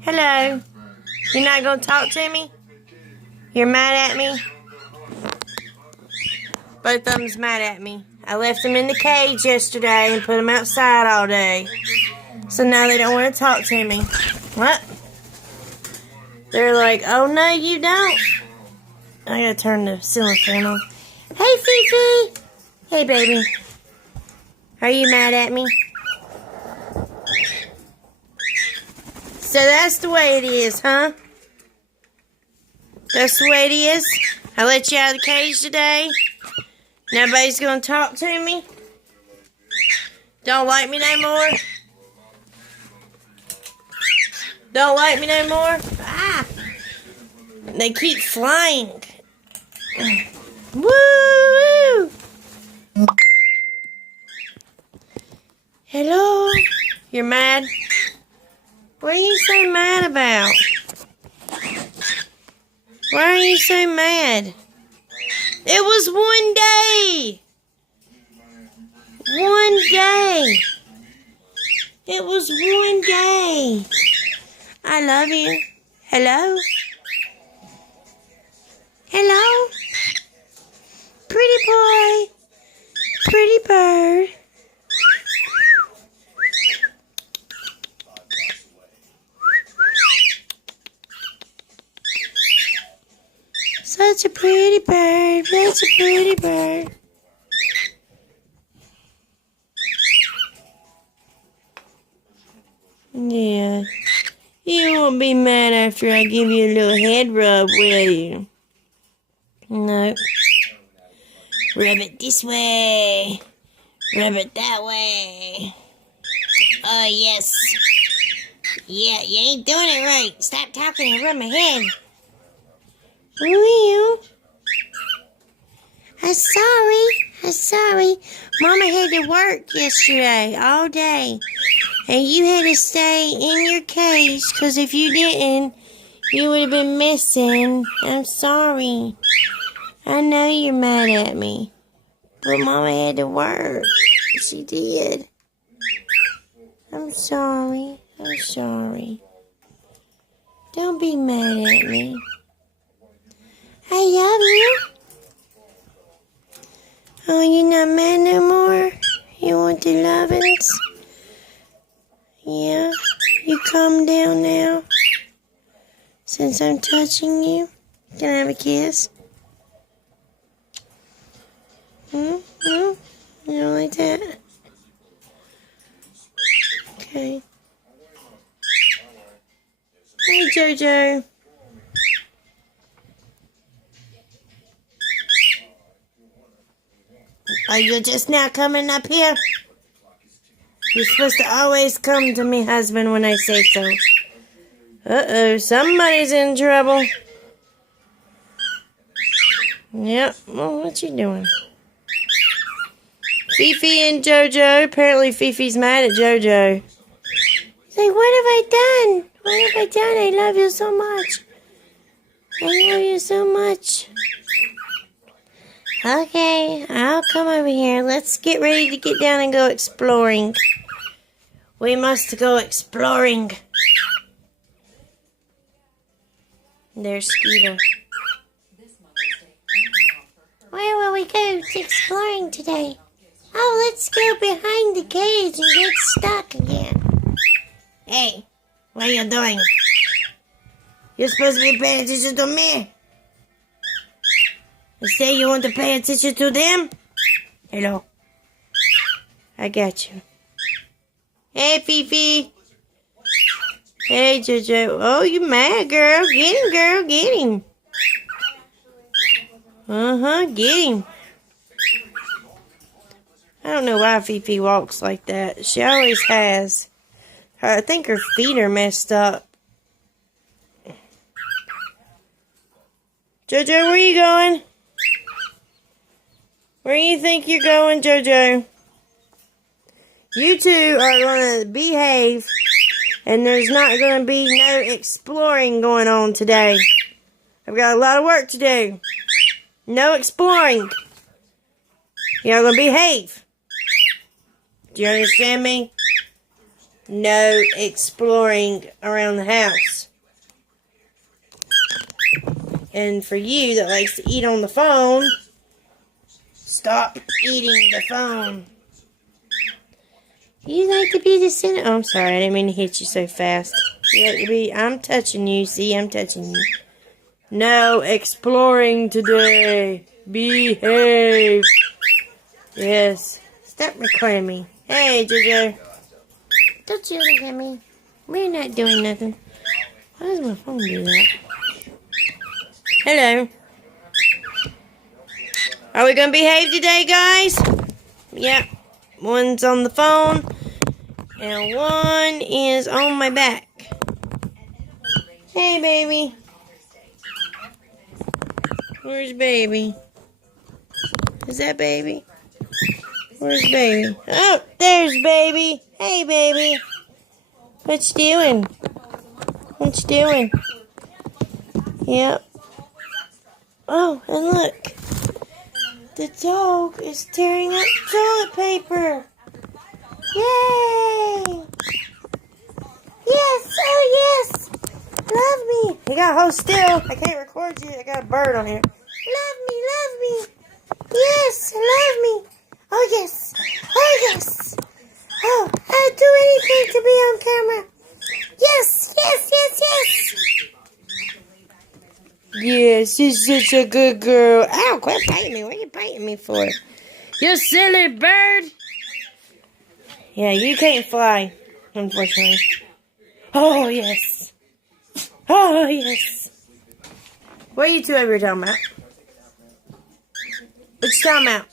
Hello. You're not going to talk to me? You're mad at me? Both of them's mad at me. I left them in the cage yesterday and put them outside all day. So now they don't want to talk to me. What? They're like, oh no you don't. I gotta turn the ceiling fan on. Hey Fifi! Hey baby. Are you mad at me? So that's the way it is, huh? That's the way it is? I let you out of the cage today. Nobody's gonna talk to me? Don't like me no more? Don't like me no more? Ah! They keep flying. Woo! Hello? You're mad? What are you so mad about? Why are you so mad? It was one day. One day. It was one day. I love you. Hello? Hello? Pretty boy. Pretty bird. Such a pretty bird. Such a pretty bird. Yeah. You won't be mad after I give you a little head rub, will you? No. Rub it this way. Rub it that way. Oh, yes. Yeah, you ain't doing it right. Stop talking and rub my head. Well, I'm sorry. Mama had to work yesterday all day. And you had to stay in your cage because if you didn't, you would have been missing. I'm sorry. I know you're mad at me. But Mama had to work. She did. I'm sorry. Don't be mad at me. I love you. Oh, you're not mad no more? You want the lovin's? Yeah? You calm down now? Since I'm touching you? Can I have a kiss? You don't like that? Okay. Hey, Jojo. Are you just now coming up here? You're supposed to always come to me, husband, when I say so. Uh-oh, somebody's in trouble. Yep, well, what you doing? Fifi and Jojo. Apparently Fifi's mad at Jojo. He's like, what have I done? What have I done? I love you so much. I love you so much. Okay, I'll come over here. Let's get ready to get down and go exploring. We must go exploring. There's Skeeter. Where will we go exploring today? Oh, let's go behind the cage and get stuck again. Hey, what are you doing? You're supposed to be paying attention to me. You say you want to pay attention to them? Hello. I got you. Hey, Fifi. Hey, Jojo. Oh, you mad, girl. Get him, girl. Get him. Get him. I don't know why Fifi walks like that. She always has. I think her feet are messed up. Jojo, where are you going? Where do you think you're going, Jojo? You two are going to behave, and there's not going to be no exploring going on today. I've got a lot of work to do. No exploring. Y'all going to behave. Do you understand me? No exploring around the house. And for you that likes to eat on the phone, stop eating the phone. You like to be the center. Oh, I'm sorry. I didn't mean to hit you so fast. You like to be. I'm touching you. See, I'm touching you. No exploring today. Behave. Yes. Stop recording me. Hey, Jojo. Don't you look at me. We're not doing nothing. Why does my phone do that? Hello. Are we going to behave today, guys? Yep. One's on the phone. And one is on my back. Hey, baby. Where's baby? Is that baby? Where's baby? Oh, there's baby. Hey, baby. What you doing? What you doing? Yep. Oh, and look. The dog is tearing up toilet paper. Yay! Yes, oh yes! Love me! You gotta hold still. I can't record you. I got a bird on here. Love me! Yes, love me! Oh yes! Oh yes! Oh, I'd do anything to be on camera. Yes! Yes, she's such a good girl. Ow, quit biting me. What are you biting me for? You silly bird! Yeah, you can't fly, unfortunately. Oh, yes. Oh, yes. What are you two over here talking about? What you talking about?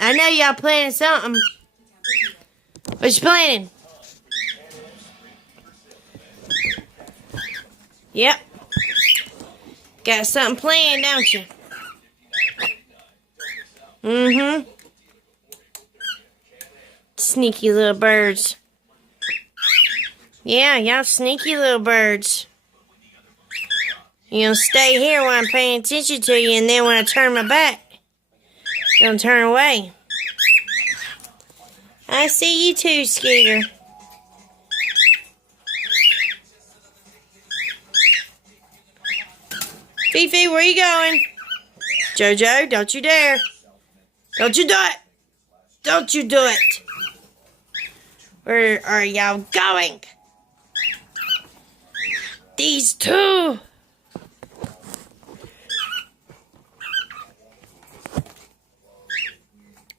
I know y'all planning something. What you planning? Yep. Got something planned, don't you? Mm-hmm. Sneaky little birds. Yeah, y'all sneaky little birds. You'll stay here while I'm paying attention to you, and then when I turn my back, you'll turn away. I see you too, Scooter. Fifi, where you going? Jojo, don't you dare. Don't you do it. Don't you do it. Where are y'all going? These two.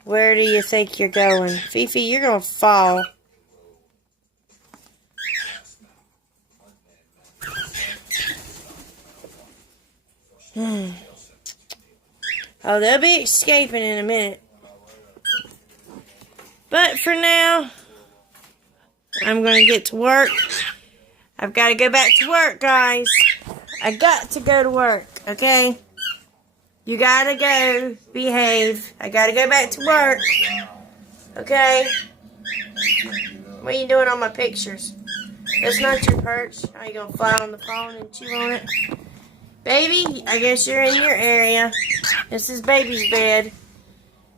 Where do you think you're going? Fifi, you're going to fall. Oh, they'll be escaping in a minute. But for now, I'm going to get to work. I've got to go back to work, guys. I got to go to work, okay? You got to go behave. I got to go back to work, okay? What are you doing on my pictures? That's not your perch. Are you going to fly on the phone and chew on it? Baby, I guess you're in your area. This is baby's bed.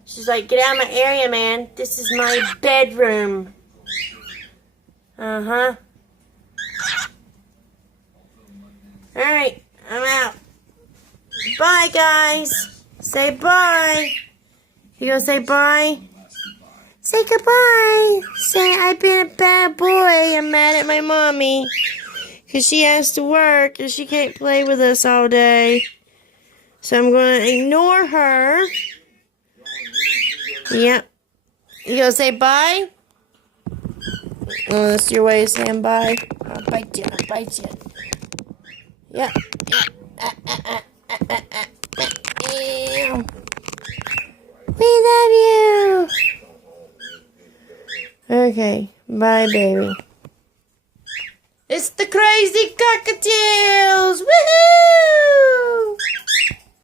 She's like, get out of my area, man. This is my bedroom. Uh-huh. Alright, I'm out. Bye, guys. Say bye. You gonna say bye? Say goodbye. Say, I've been a bad boy. I'm mad at my mommy. Because she has to work and she can't play with us all day. So I'm going to ignore her. Yep. You going to say bye? Oh, that's your way of saying bye. I'll bite you. I'll bite you. Yep. We love you. Okay. Bye, baby. It's the crazy Cockatiels! Woohoo!